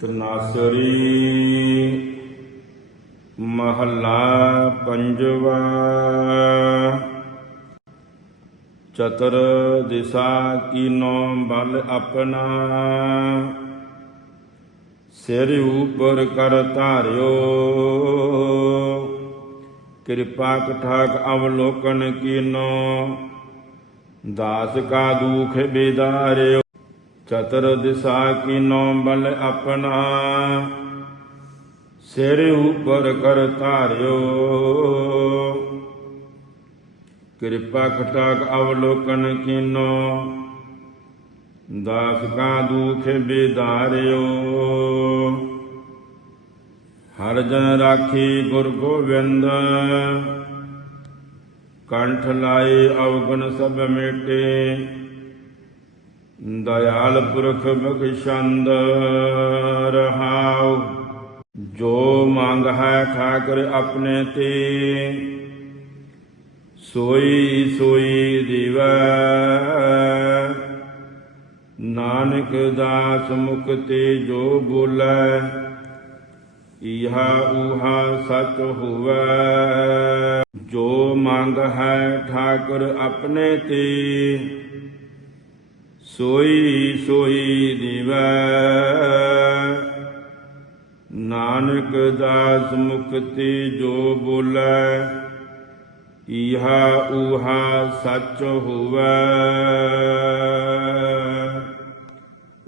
ਤਨਾਸਰੀ ਮਹੱਲਾ ਪੰਜਵਾ ਚਤਰ ਦਿਸ਼ਾ ਕੀਨੋ ਬਲ ਆਪਣਾ। ਸਿਰ ਉਪਰ ਕਰ ਧਾਰਿਓ। ਕਿਰਪਾ ਕਠਾਕ ਅਵਲੋਕਨ ਕੀਨੋ। ਦਾਸ ਕਾ ਦੁਖ ਬੇਦਾਰਿਓ। ਚਤਰ ਦਿਸ਼ਾ ਕੀਨੋ ਬਲ ਆਪਣਾ। ਸਿਰ ਉਪਰ ਕਰ ਧਾਰਿਓ। ਕਿਰਪਾ ਕਟਾਕ ਅਵਲੋਕਨ ਕੀਨੋ। ਦਾਸ ਕਾ ਦੁਖ ਬੇਦਾਰਿਓ। ਹਰ ਜਨ ਰਾਖੀ ਗੁਰ ਗੋਬਿੰਦ। ਕੰਠ ਲਾਏ ਅਵਗੁਣ ਸਭ ਮੇਟੇ। ਦਇਆਲ ਪੁਰਖ ਬਖਸ਼ੰਦ ਰਹਾਉ। ਜੋ ਮੰਗ ਹੈ ਠਾਕਰ ਆਪਣੇ ਤੇ। ਸੋਈ ਸੋਈ ਦਿਵੈ। ਨਾਨਕ ਦਾਸ ਮੁਖ ਤੇ ਜੋ ਬੋਲੇ ਇਹਾ ਉਹਾ ਸਚ ਹੋਵੇ। ਜੋ ਮੰਗ ਹੈ ਠਾਕੁਰ ਆਪਣੇ ਤੇ, ਸੋਈ ਸੋਈ ਦਿਵੈ ਨਾਨਕ ਦਾਸ ਮੁਖ ਤੇ ਜੋ ਬੋਲੇ ਇਹਾ ਉਹਾ ਸਚ ਹੋਵੇ।